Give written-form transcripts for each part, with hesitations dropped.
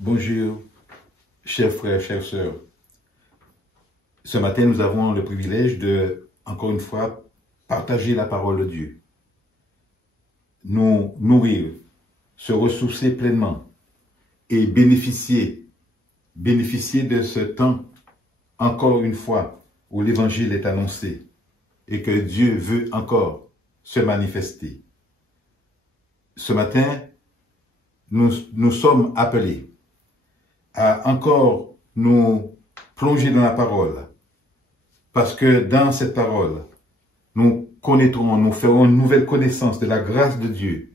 Bonjour, chers frères, chères sœurs. Ce matin, nous avons le privilège de, encore une fois, partager la parole de Dieu. Nous nourrir, se ressourcer pleinement et bénéficier de ce temps, encore une fois, où l'Évangile est annoncé et que Dieu veut encore se manifester. Ce matin, nous sommes appelés à encore nous plonger dans la parole, parce que dans cette parole, nous connaîtrons, nous ferons une nouvelle connaissance de la grâce de Dieu,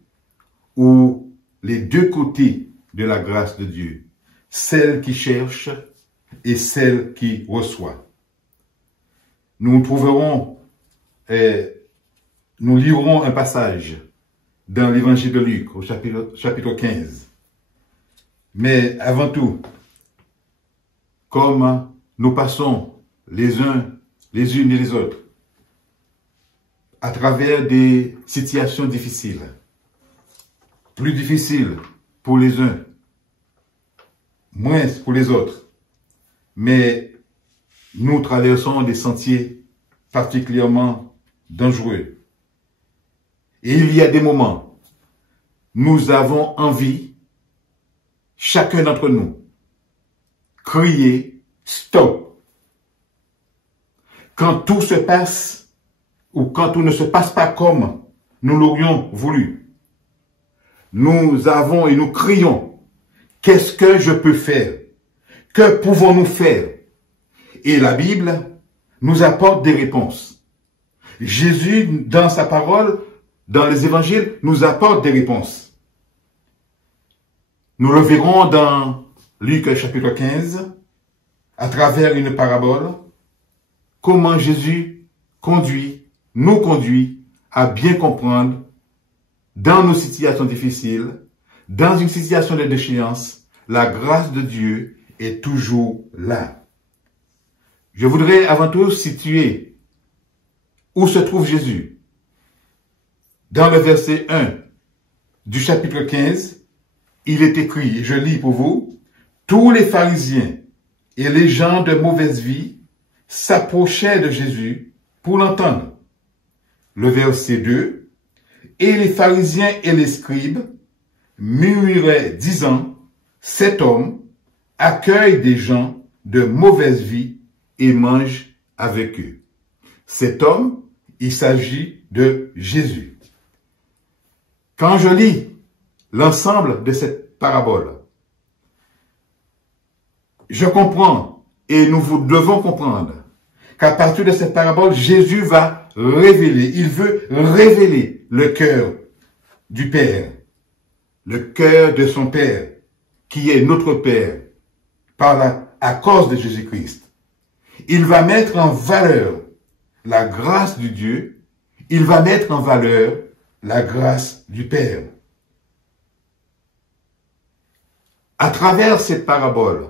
ou les deux côtés de la grâce de Dieu, celle qui cherche et celle qui reçoit. Nous trouverons, nous lirons un passage dans l'évangile de Luc, au chapitre 15. Mais avant tout, comme nous passons les unes et les autres à travers des situations difficiles, plus difficiles pour les uns, moins pour les autres, mais nous traversons des sentiers particulièrement dangereux. Et il y a des moments, nous avons envie, chacun d'entre nous, crier stop. Quand tout se passe ou quand tout ne se passe pas comme nous l'aurions voulu, nous avons et nous crions, qu'est-ce que je peux faire? Que pouvons-nous faire? Et la Bible nous apporte des réponses. Jésus, dans sa parole, dans les évangiles, nous apporte des réponses. Nous le verrons dans Luc chapitre 15, à travers une parabole, comment Jésus nous conduit à bien comprendre dans nos situations difficiles, dans une situation de déchéance, la grâce de Dieu est toujours là. Je voudrais avant tout situer où se trouve Jésus. Dans le verset 1 du chapitre 15, il est écrit, et je lis pour vous, « Tous les pharisiens et les gens de mauvaise vie s'approchaient de Jésus pour l'entendre. » Le verset 2, « Et les pharisiens et les scribes murmuraient, disant, « Cet homme accueille des gens de mauvaise vie et mange avec eux. » Cet homme, il s'agit de Jésus. Quand je lis l'ensemble de cette parabole, je comprends et nous devons comprendre qu'à partir de cette parabole, Jésus va révéler, il veut révéler le cœur du Père, le cœur de son Père, qui est notre Père, à cause de Jésus-Christ. Il va mettre en valeur la grâce du Dieu, il va mettre en valeur la grâce du Père. À travers cette parabole,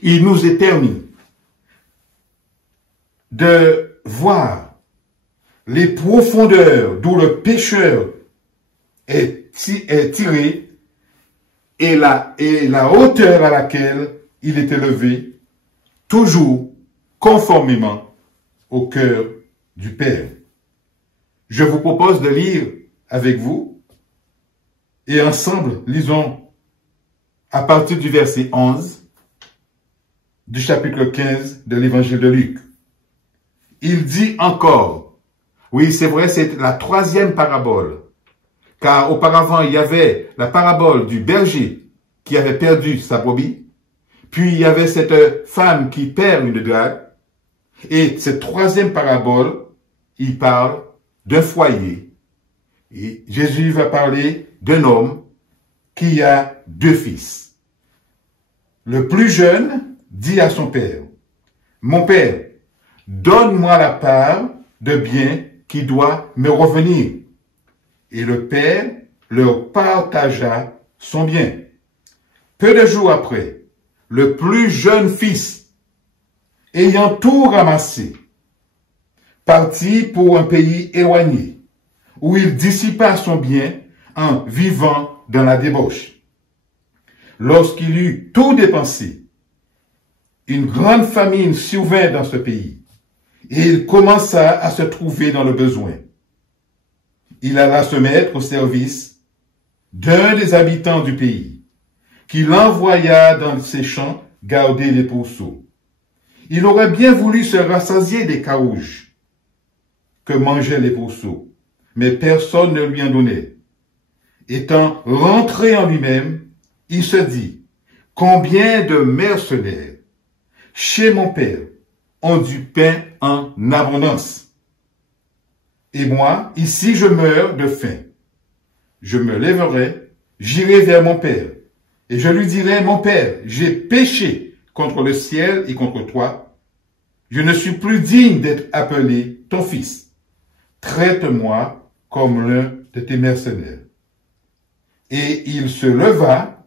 il nous est permis de voir les profondeurs d'où le pécheur est tiré et la hauteur à laquelle il est élevé, toujours conformément au cœur du Père. Je vous propose de lire avec vous et ensemble lisons à partir du verset 11 du chapitre 15 de l'évangile de Luc. Il dit encore, oui c'est vrai, c'est la troisième parabole, car auparavant il y avait la parabole du berger qui avait perdu sa brebis, puis il y avait cette femme qui perd une drague, et cette troisième parabole, il parle d'un foyer. Et Jésus va parler d'un homme qui a deux fils. Le plus jeune dit à son père, « Mon père, donne-moi la part de bien qui doit me revenir. » Et le père leur partagea son bien. Peu de jours après, le plus jeune fils, ayant tout ramassé, partit pour un pays éloigné, où il dissipa son bien en vivant dans la débauche. lorsqu'il eut tout dépensé, une grande famine survint dans ce pays, et il commença à se trouver dans le besoin. Il alla se mettre au service d'un des habitants du pays, qui l'envoya dans ses champs garder les pourceaux. Il aurait bien voulu se rassasier des carouges que mangeaient les pourceaux, mais personne ne lui en donnait. Étant rentré en lui-même, il se dit, « Combien de mercenaires chez mon père ont du pain en abondance. Et moi, ici je meurs de faim. Je me lèverai, j'irai vers mon père, et je lui dirai, mon père, j'ai péché contre le ciel et contre toi. Je ne suis plus digne d'être appelé ton fils. Traite-moi comme l'un de tes mercenaires. Et il se leva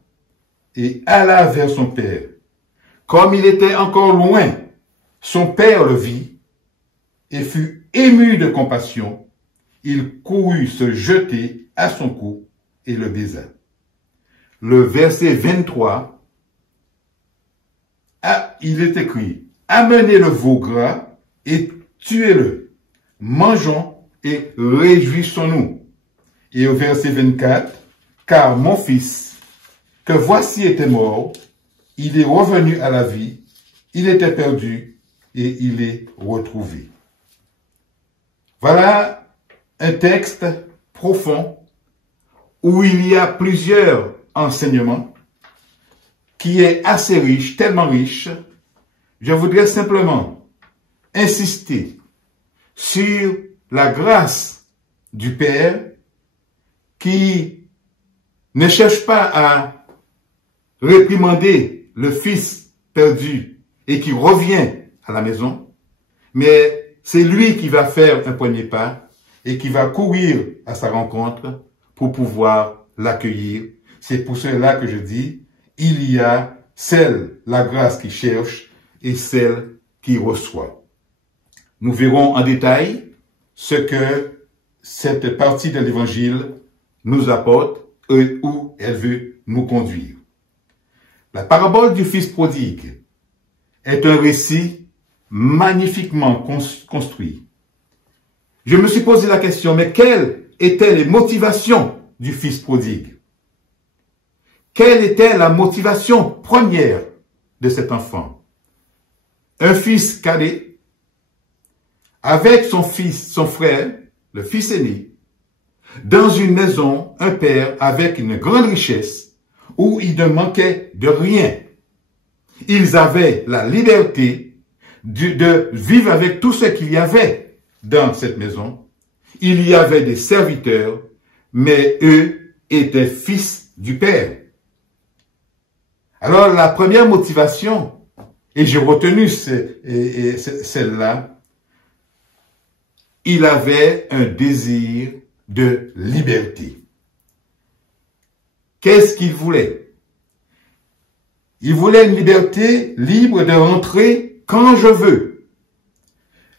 et alla vers son père. Comme il était encore loin, son père le vit et fut ému de compassion. Il courut se jeter à son cou et le baisa. Le verset 23, il est écrit, « Amenez le veau gras et tuez-le. Mangeons et réjouissons-nous. » Et au verset 24, « Car mon fils, que voici était mort, il est revenu à la vie, il était perdu et il est retrouvé. » Voilà un texte profond où il y a plusieurs enseignements qui est assez riche, tellement riche. Je voudrais simplement insister sur la grâce du Père qui ne cherche pas à réprimander le fils perdu et qui revient à la maison, mais c'est lui qui va faire un premier pas et qui va courir à sa rencontre pour pouvoir l'accueillir. C'est pour cela que je dis, il y a la grâce qui cherche et celle qui reçoit. Nous verrons en détail ce que cette partie de l'évangile nous apporte et où elle veut nous conduire. La parabole du fils prodigue est un récit magnifiquement construit. Je me suis posé la question, mais quelles étaient les motivations du fils prodigue? Quelle était la motivation première de cet enfant? Un fils cadet, avec son frère, le fils aîné, dans une maison, un père avec une grande richesse, où il ne manquait de rien. Ils avaient la liberté de vivre avec tout ce qu'il y avait dans cette maison. Il y avait des serviteurs, mais eux étaient fils du Père. Alors la première motivation, et j'ai retenu celle-là, il avait un désir de liberté. Qu'est-ce qu'il voulait? Il voulait une liberté libre de rentrer quand je veux,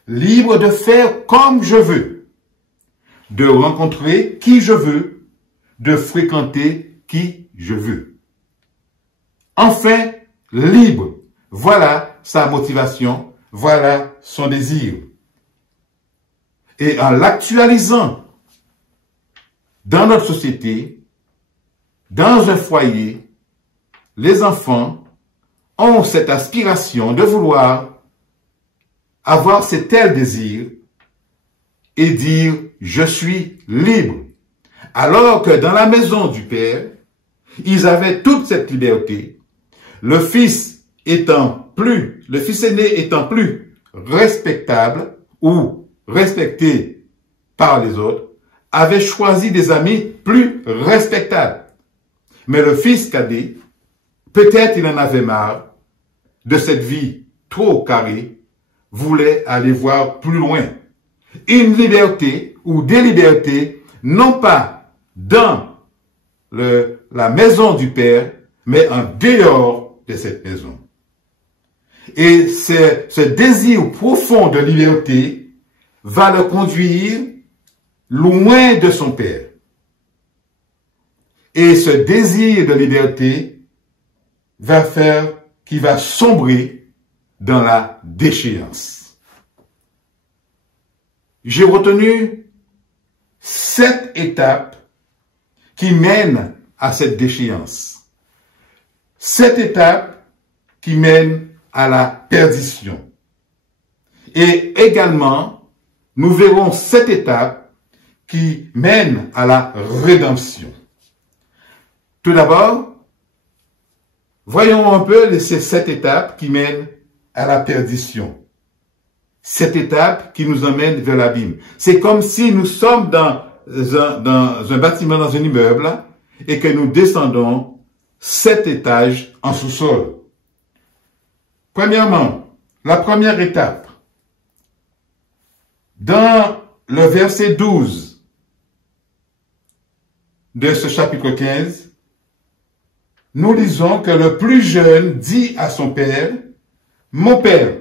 libre de faire comme je veux, de rencontrer qui je veux, de fréquenter qui je veux. Enfin, libre. Voilà sa motivation, voilà son désir. Et en l'actualisant dans notre société, dans un foyer, les enfants ont cette aspiration de vouloir avoir cet tel désir et dire « je suis libre ». Alors que dans la maison du Père, ils avaient toute cette liberté. Le fils aîné étant plus respectable ou respecté par les autres, avait choisi des amis plus respectables. Mais le fils cadet, peut-être il en avait marre de cette vie trop carrée, voulait aller voir plus loin. Une liberté ou des libertés, non pas dans la maison du Père, mais en dehors de cette maison. Et ce désir profond de liberté va le conduire loin de son Père. Et ce désir de liberté qui va sombrer dans la déchéance. J'ai retenu 7 étapes qui mènent à cette déchéance. 7 étapes qui mènent à la perdition. Et également, nous verrons 7 étapes qui mènent à la rédemption. Tout d'abord, voyons un peu ces 7 étapes qui mènent à la perdition. 7 étapes qui nous emmènent vers l'abîme. C'est comme si nous sommes dans un bâtiment, dans un immeuble, et que nous descendons 7 étages en sous-sol. Premièrement, la première étape. Dans le verset 12 de ce chapitre 15, nous lisons que le plus jeune dit à son père, « Mon père,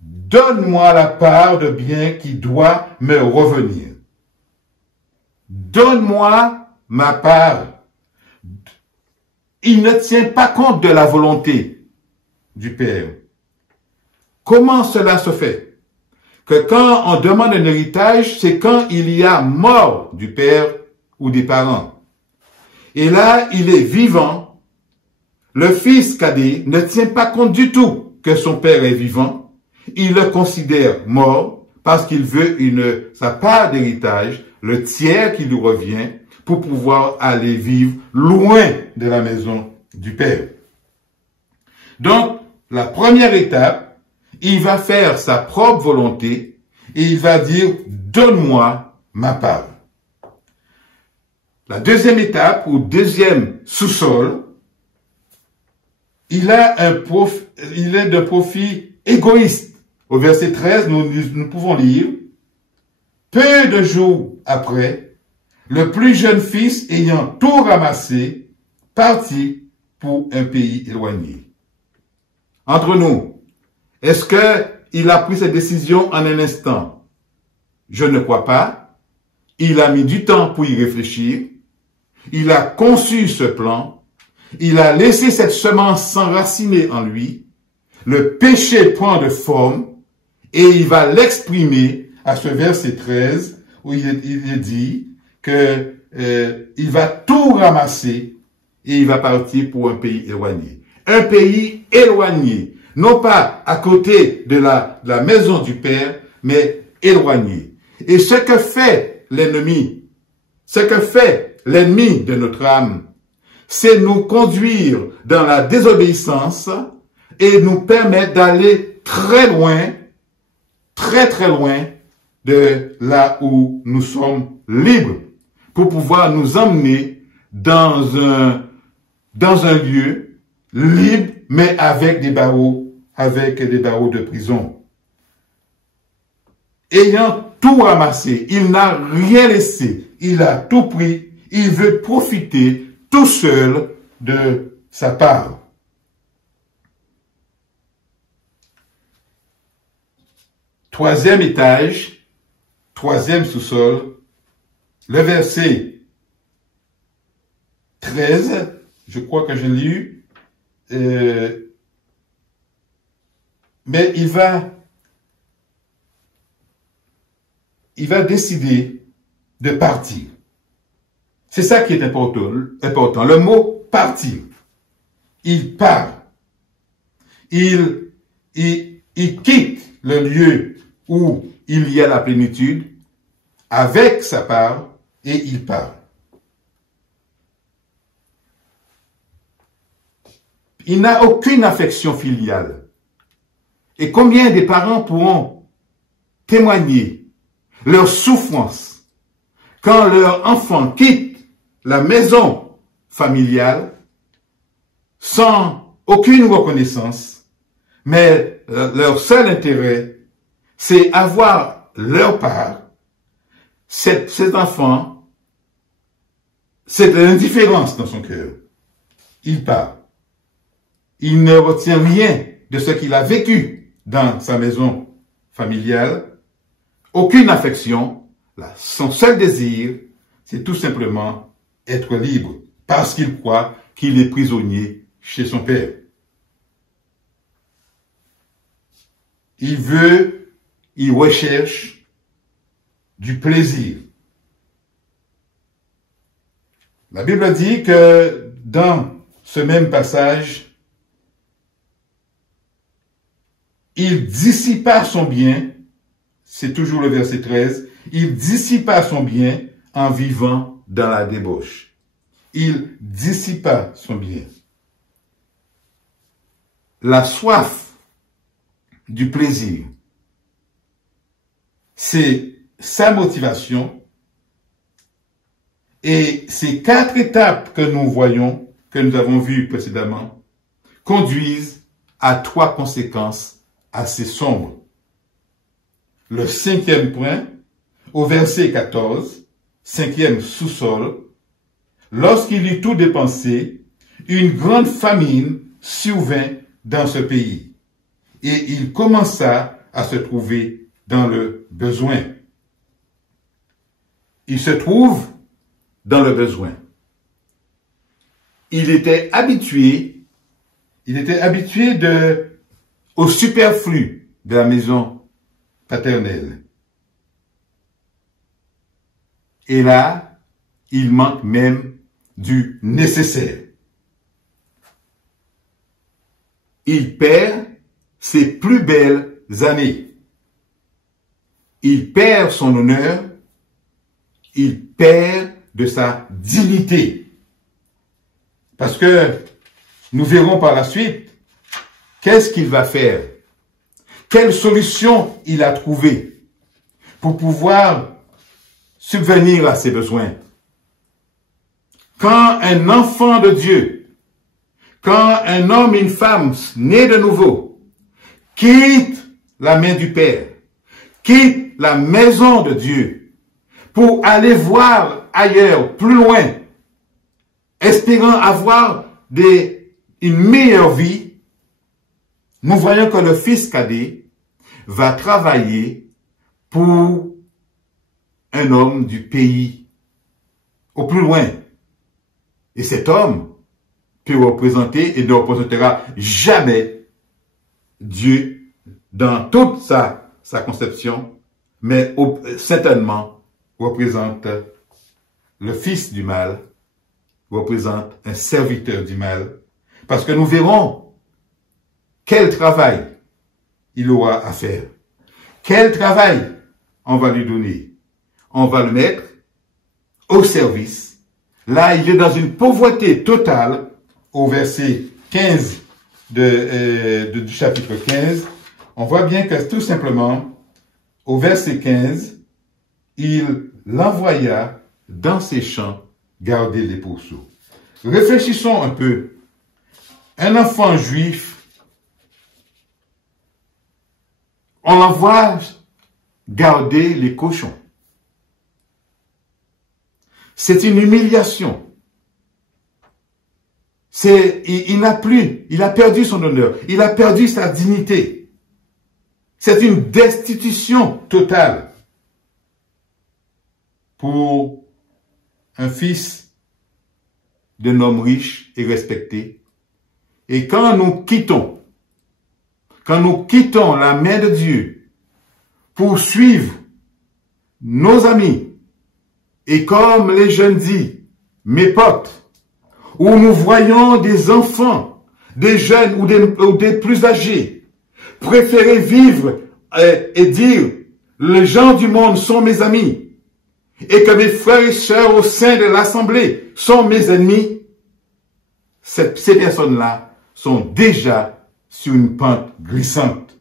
donne-moi la part de bien qui doit me revenir. Donne-moi ma part. » Il ne tient pas compte de la volonté du père. Comment cela se fait? Que quand on demande un héritage, c'est quand il y a mort du père ou des parents. Et là, il est vivant. Le fils cadet ne tient pas compte du tout que son père est vivant. Il le considère mort parce qu'il veut sa part d'héritage, le tiers qui lui revient, pour pouvoir aller vivre loin de la maison du père. Donc, la première étape, il va faire sa propre volonté et il va dire « Donne-moi ma part ». La deuxième étape, ou deuxième sous-sol, il est de profit égoïste. Au verset 13, nous pouvons lire « Peu de jours après, le plus jeune fils ayant tout ramassé, partit pour un pays éloigné. » Entre nous, est-ce qu'il a pris cette décision en un instant? Je ne crois pas. Il a mis du temps pour y réfléchir. Il a conçu ce plan. Il a laissé cette semence s'enraciner en lui. Le péché prend de forme et il va l'exprimer à ce verset 13 où il est dit que il va tout ramasser et il va partir pour un pays éloigné. Un pays éloigné, non pas à côté de la maison du Père, mais éloigné. Et ce que fait l'ennemi de notre âme, c'est nous conduire dans la désobéissance et nous permettre d'aller très loin, très loin de là où nous sommes libres, pour pouvoir nous emmener dans un lieu libre, mais avec des barreaux de prison. Ayant tout ramassé, il n'a rien laissé, il a tout pris, il veut profiter tout seul de sa part. Troisième étage, troisième sous-sol, le verset 13, je crois que je l'ai lu, mais il va décider de partir. C'est ça qui est important. Le mot partir. Il part. Il quitte le lieu où il y a la plénitude avec sa part et il part. Il n'a aucune affection filiale. Et combien des parents pourront témoigner leur souffrance quand leur enfant quitte la maison familiale sans aucune reconnaissance, mais leur seul intérêt, c'est avoir leur part. Cet enfant, c'est de l'indifférence dans son cœur. Il part. Il ne retient rien de ce qu'il a vécu dans sa maison familiale. Aucune affection. Son seul désir, c'est tout simplement être libre, parce qu'il croit qu'il est prisonnier chez son père. Il recherche du plaisir. La Bible dit que dans ce même passage, il dissipa son bien, c'est toujours le verset 13, il dissipa son bien en vivant dans la débauche. Il dissipa son bien. La soif du plaisir, c'est sa motivation. Et ces 4 étapes que nous voyons, que nous avons vues précédemment, conduisent à 3 conséquences assez sombres. Le 5e point, au verset 14, 5e sous-sol, lorsqu'il eut tout dépensé, une grande famine survint dans ce pays, et il commença à se trouver dans le besoin. Il se trouve dans le besoin. Il était habitué au superflu de la maison paternelle. Et là, il manque même du nécessaire. Il perd ses plus belles années. Il perd son honneur. Il perd de sa dignité. Parce que nous verrons par la suite qu'est-ce qu'il va faire. Quelle solution il a trouvée pour pouvoir subvenir à ses besoins. Quand un enfant de Dieu, quand un homme et une femme nés de nouveau, quitte la main du Père, quitte la maison de Dieu, pour aller voir ailleurs, plus loin, espérant avoir une meilleure vie, nous voyons que le fils cadet va travailler pour un homme du pays, au plus loin. Et cet homme peut représenter et ne représentera jamais Dieu dans toute sa conception, mais certainement représente le fils du mal, représente un serviteur du mal, parce que nous verrons quel travail il aura à faire. Quel travail on va lui donner. On va le mettre au service. Là, il est dans une pauvreté totale, au verset 15 du chapitre 15. On voit bien que tout simplement, au verset 15, il l'envoya dans ses champs garder les pourceaux. Réfléchissons un peu. Un enfant juif, on l'envoie garder les cochons. C'est une humiliation. Il a perdu son honneur, il a perdu sa dignité. C'est une destitution totale pour un fils d'un homme riche et respecté. Et quand nous quittons la main de Dieu pour suivre nos amis, et comme les jeunes disent, mes potes, où nous voyons des enfants, des jeunes ou des plus âgés, préférer vivre et dire, les gens du monde sont mes amis, et que mes frères et sœurs au sein de l'Assemblée sont mes ennemis, ces personnes-là sont déjà sur une pente glissante.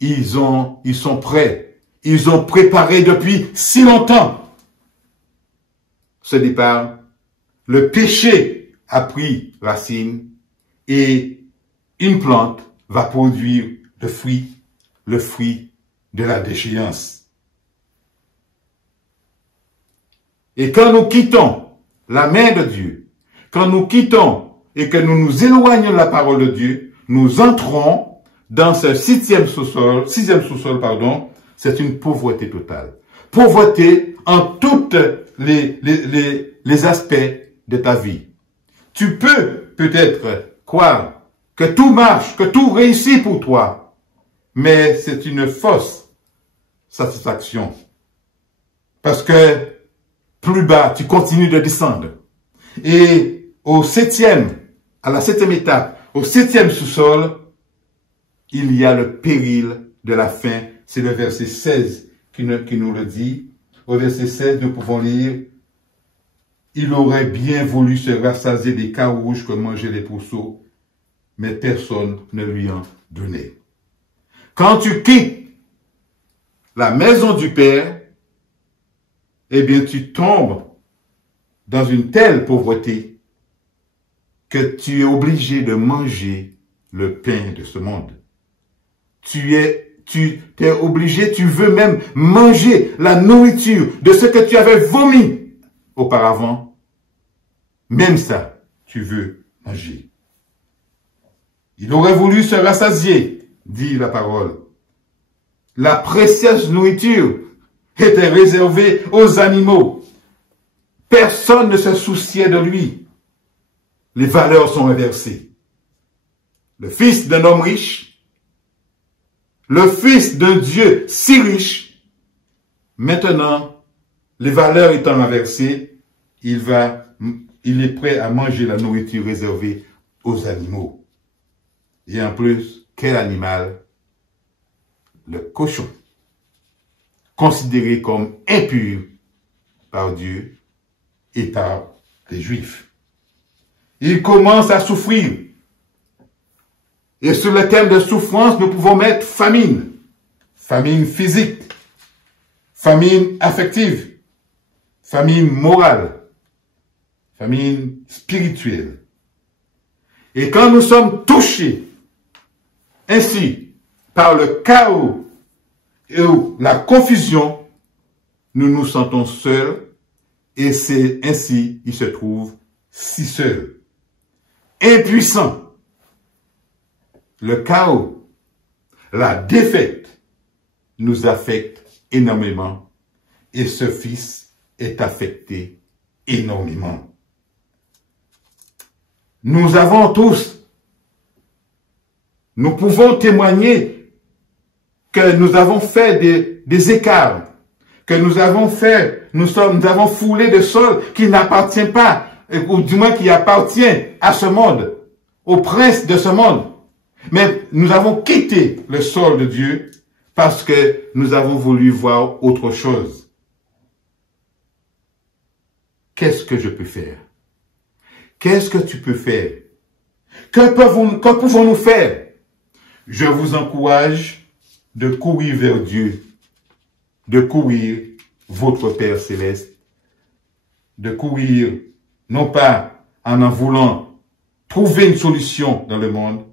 Ils sont prêts. Ils ont préparé depuis si longtemps ce départ. Le péché a pris racine et une plante va produire le fruit de la déchéance. Et quand nous quittons la main de Dieu, quand nous quittons et que nous nous éloignons de la parole de Dieu, nous entrons dans ce sixième sous-sol, c'est une pauvreté totale. Pauvreté en tous les aspects de ta vie. Tu peux peut-être croire que tout marche, que tout réussit pour toi. Mais c'est une fausse satisfaction. Parce que plus bas, tu continues de descendre. Et à la septième étape, au septième sous-sol, il y a le péril de la faim. C'est le verset 16 qui nous le dit. Au verset 16, nous pouvons lire: il aurait bien voulu se rassasier des carouges que mangeaient les pourceaux, mais personne ne lui en donnait. Quand tu quittes la maison du Père, eh bien, tu tombes dans une telle pauvreté que tu es obligé de manger le pain de ce monde. Tu es obligé, tu veux même manger la nourriture de ce que tu avais vomi auparavant. Même ça, tu veux manger. Il aurait voulu se rassasier, dit la parole. La précieuse nourriture était réservée aux animaux. Personne ne se souciait de lui. Les valeurs sont inversées. Le fils d'un homme riche, le fils d'un Dieu si riche, maintenant, les valeurs étant inversées, il est prêt à manger la nourriture réservée aux animaux. Et en plus, quel animal? Le cochon, considéré comme impur par Dieu et par les Juifs. Il commence à souffrir. Et sur le thème de souffrance, nous pouvons mettre famine. Famine physique, famine affective, famine morale, famine spirituelle. Et quand nous sommes touchés ainsi par le chaos et la confusion, nous nous sentons seuls et c'est ainsi il se trouve si seul, impuissant. Le chaos, la défaite nous affecte énormément et ce fils est affecté énormément. Nous avons tous, nous pouvons témoigner que nous avons fait des écarts, que nous avons foulé de sol qui n'appartient pas, ou du moins qui appartient à ce monde, au prince de ce monde. Mais nous avons quitté le sol de Dieu parce que nous avons voulu voir autre chose. Qu'est-ce que je peux faire? Qu'est-ce que tu peux faire? Que pouvons-nous faire? Je vous encourage de courir vers Dieu, de courir votre Père Céleste, de courir non pas en voulant trouver une solution dans le monde,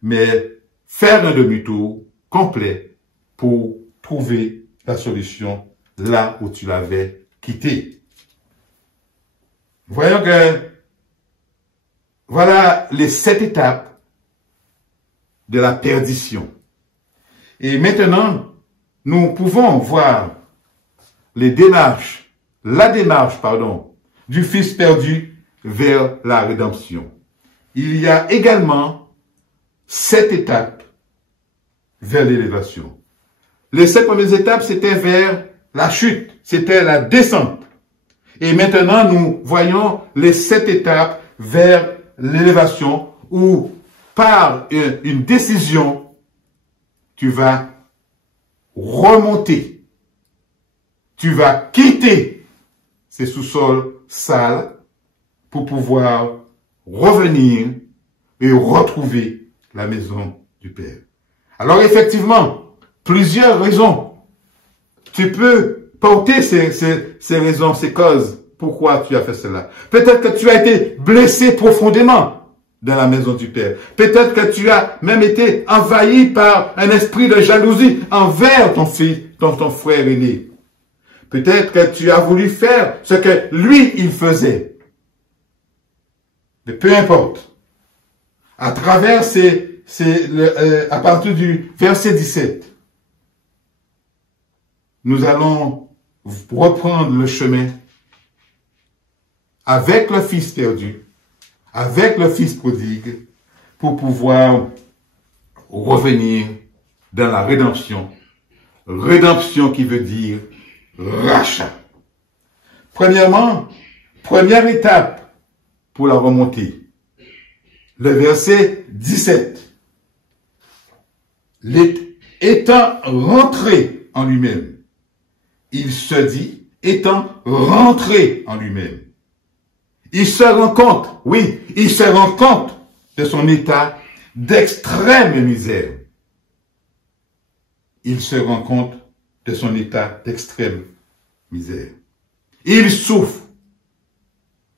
mais faire un demi-tour complet pour trouver la solution là où tu l'avais quitté. Voyons que voilà les 7 étapes de la perdition. Et maintenant, nous pouvons voir la démarche, du Fils perdu vers la rédemption. Il y a également 7 étapes vers l'élévation. Les 7 premières étapes, c'était vers la chute, c'était la descente. Et maintenant, nous voyons les 7 étapes vers l'élévation où, par une décision, tu vas remonter. Tu vas quitter ces sous-sols sales pour pouvoir revenir et retrouver la maison du Père. Alors effectivement, plusieurs raisons. Tu peux porter ces raisons, ces causes. Pourquoi tu as fait cela? Peut-être que tu as été blessé profondément dans la maison du Père. Peut-être que tu as même été envahi par un esprit de jalousie envers ton fils, ton frère aîné. Peut-être que tu as voulu faire ce que lui, il faisait. Mais peu importe. À travers à partir du verset 17, nous allons reprendre le chemin avec le fils perdu, avec le fils prodigue, pour pouvoir revenir dans la rédemption. Rédemption qui veut dire rachat. Premièrement, première étape pour la remontée. Le verset 17. Étant rentré en lui-même. Il se dit, étant rentré en lui-même. Il se rend compte, oui, il se rend compte de son état d'extrême misère. Il se rend compte de son état d'extrême misère. Il souffre.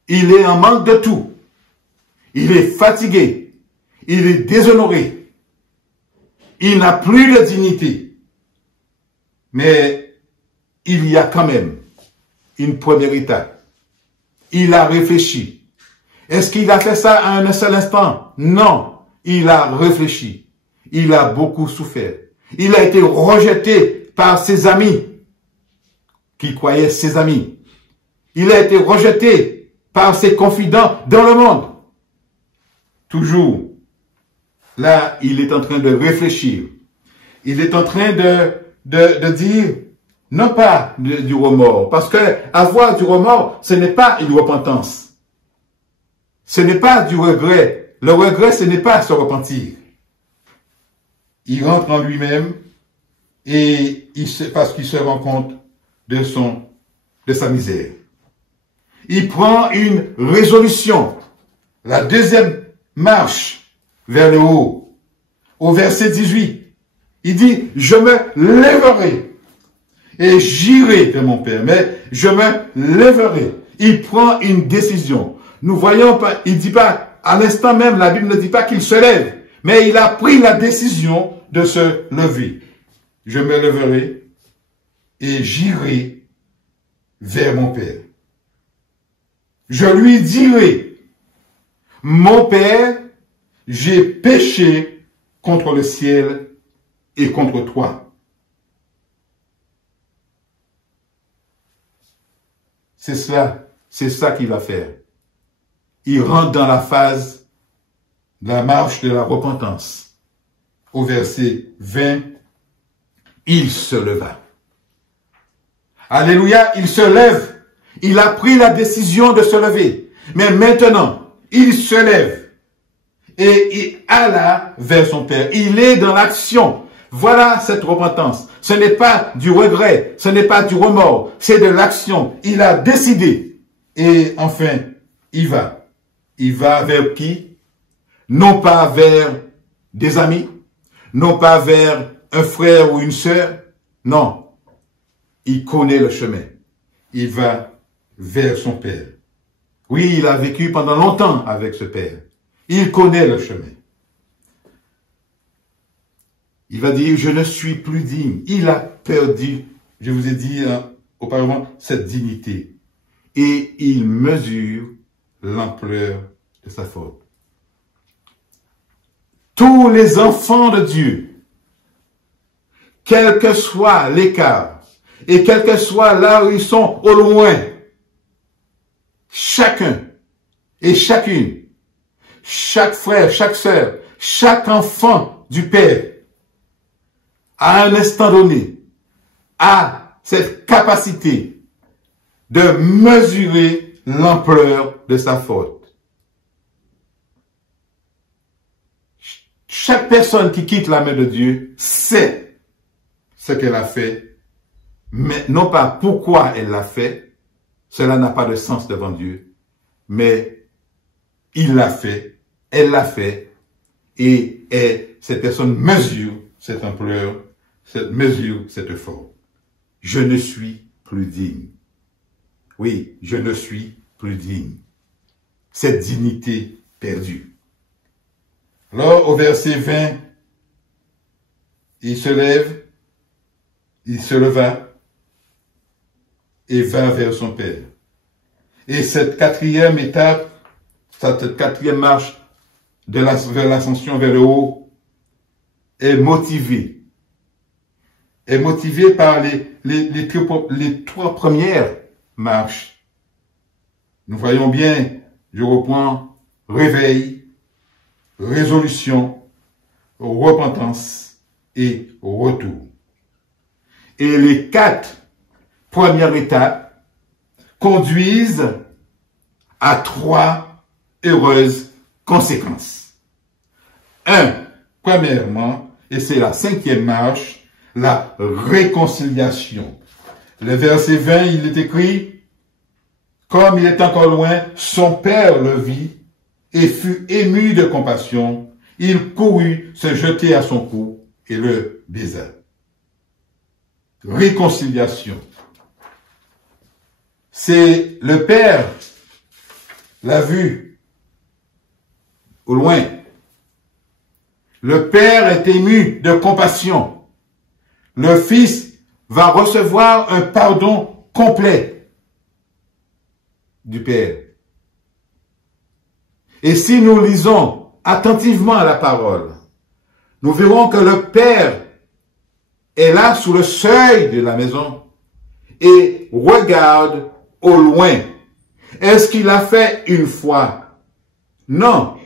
Il est en manque de tout. Il est fatigué. Il est déshonoré. Il n'a plus de dignité. Mais il y a quand même une première étape. Il a réfléchi. Est-ce qu'il a fait ça à un seul instant? Non. Il a réfléchi. Il a beaucoup souffert. Il a été rejeté par ses amis, qui croyaient ses amis. Il a été rejeté par ses confidents dans le monde. Toujours, là, il est en train de réfléchir. Il est en train de dire, non pas du remords, parce que avoir du remords, ce n'est pas une repentance. Ce n'est pas du regret. Le regret, ce n'est pas se repentir. Il rentre en lui-même et parce qu'il se rend compte de sa misère. Il prend une résolution. La deuxième marche vers le haut. Au verset 18, il dit, je me lèverai et j'irai vers mon Père. Mais je me lèverai. Il prend une décision. Nous voyons pas, il dit pas, à l'instant même, la Bible ne dit pas qu'il se lève. Mais il a pris la décision de se lever. Je me lèverai et j'irai vers mon Père. Je lui dirai, mon Père, j'ai péché contre le ciel et contre toi. C'est ça qu'il va faire. Il rentre dans la phase de la marche de la repentance. Au verset 20, il se leva. Alléluia, il se lève. Il a pris la décision de se lever. Mais maintenant, il se lève. Et il alla vers son Père. Il est dans l'action. Voilà cette repentance. Ce n'est pas du regret. Ce n'est pas du remords. C'est de l'action. Il a décidé. Et enfin, il va. Il va vers qui? Non pas vers des amis. Non pas vers un frère ou une sœur. Non. Il connaît le chemin. Il va vers son Père. Oui, il a vécu pendant longtemps avec ce Père. Il connaît le chemin. Il va dire, je ne suis plus digne. Il a perdu, je vous ai dit auparavant, cette dignité. Et il mesure l'ampleur de sa faute. Tous les enfants de Dieu, quel que soit l'écart, et quel que soit là où ils sont au loin, chacun et chacune, chaque frère, chaque sœur, chaque enfant du Père, à un instant donné, a cette capacité de mesurer l'ampleur de sa faute. Chaque personne qui quitte la main de Dieu sait ce qu'elle a fait, mais non pas pourquoi elle l'a fait, cela n'a pas de sens devant Dieu, mais il l'a fait, elle l'a fait, et cette personne mesure cette ampleur, mesure cette faute. Je ne suis plus digne. Oui, je ne suis plus digne. Cette dignité perdue. Alors, au verset 20, il se lève, il se leva et va vers son Père. Et cette quatrième étape, cette quatrième marche vers l'ascension vers le haut est motivée. Est motivée par les trois premières marches. Nous voyons bien, je reprends, réveil, résolution, repentance et retour. Et les 4 premières étapes conduisent à 3 heureuses conséquences. Premièrement, et c'est la 5e marche, la réconciliation. Le verset 20, il est écrit, « Comme il est encore loin, son père le vit et fut ému de compassion. Il courut se jeter à son cou et le baisa. » Réconciliation. C'est le père l'a vu au loin. Le père est ému de compassion. Le fils va recevoir un pardon complet du père. Et si nous lisons attentivement la parole, nous verrons que le père est là sous le seuil de la maison et regarde au loin. Est-ce qu'il l'a fait une fois? Non.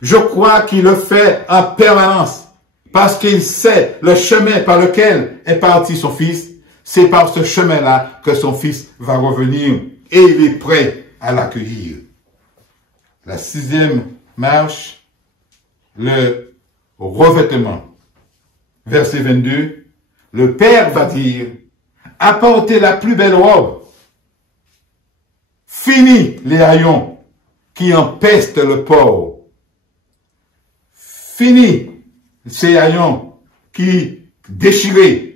Je crois qu'il le fait en permanence parce qu'il sait le chemin par lequel est parti son fils. C'est par ce chemin-là que son fils va revenir et il est prêt à l'accueillir. La 6e marche, le revêtement. Verset 22, le père va dire, apportez la plus belle robe. Fini les haillons qui empestent le porc. Fini ces haillons qui déchirent.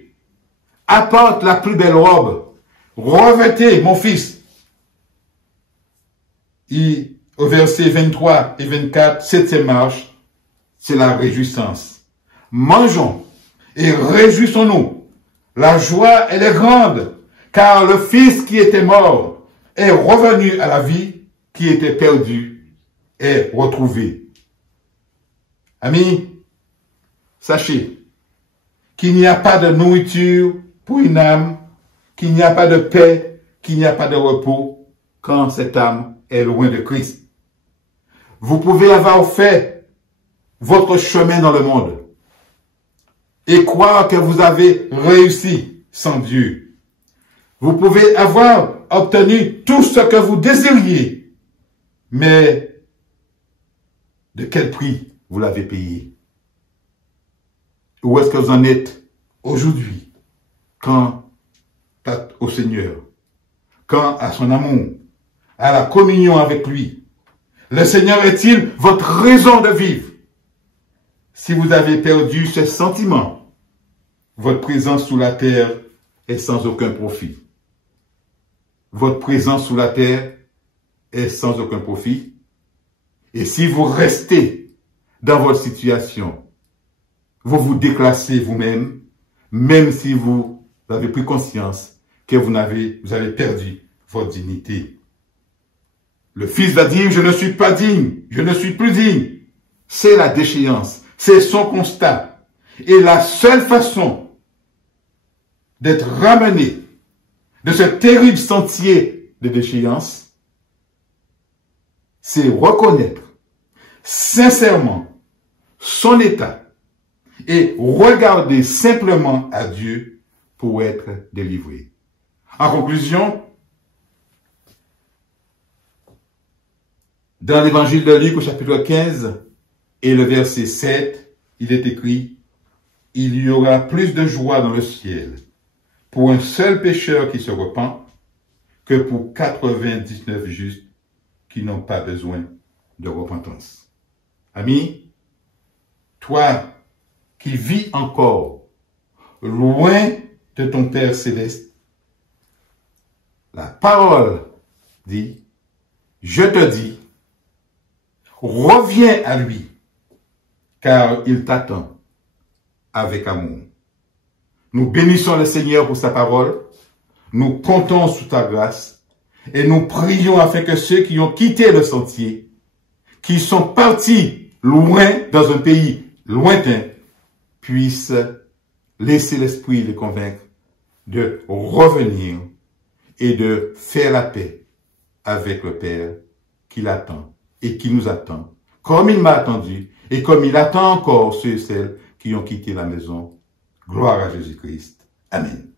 Apporte la plus belle robe. Revêtez mon fils. Et au verset 23 et 24, 7e marche, c'est la réjouissance. Mangeons et réjouissons-nous. La joie, elle est grande, car le fils qui était mort est revenu à la vie, qui était perdu est retrouvé. Amis, sachez qu'il n'y a pas de nourriture pour une âme, qu'il n'y a pas de paix, qu'il n'y a pas de repos quand cette âme est loin de Christ. Vous pouvez avoir fait votre chemin dans le monde et croire que vous avez réussi sans Dieu. Vous pouvez avoir obtenu tout ce que vous désiriez, mais de quel prix vous l'avez payé? Où est-ce que vous en êtes aujourd'hui, quant au Seigneur, quant à son amour, à la communion avec lui? Le Seigneur est-il votre raison de vivre? Si vous avez perdu ce sentiment, votre présence sous la terre est sans aucun profit. Votre présence sous la terre est sans aucun profit. Et si vous restez dans votre situation, vous vous déclassez vous-même, même si vous avez pris conscience que vous avez perdu votre dignité. Le fils va dire, je ne suis pas digne, je ne suis plus digne. C'est la déchéance, c'est son constat. Et la seule façon d'être ramené de ce terrible sentier de déchéance, c'est reconnaître sincèrement son état et regarder simplement à Dieu pour être délivré. En conclusion, dans l'évangile de Luc au chapitre 15 et le verset 7, il est écrit, « Il y aura plus de joie dans le ciel pour un seul pécheur qui se repent que pour 99 justes qui n'ont pas besoin de repentance. » Ami, toi qui vis encore loin de ton Père céleste, la parole dit, je te dis, reviens à lui, car il t'attend avec amour. Nous bénissons le Seigneur pour sa parole, nous comptons sous ta grâce, et nous prions afin que ceux qui ont quitté le sentier, qui sont partis loin dans un pays lointain, puissent laisser l'Esprit les convaincre de revenir et de faire la paix avec le Père qui l'attend et qui nous attend, comme il m'a attendu et comme il attend encore ceux et celles qui ont quitté la maison. Gloire à Jésus-Christ. Amen.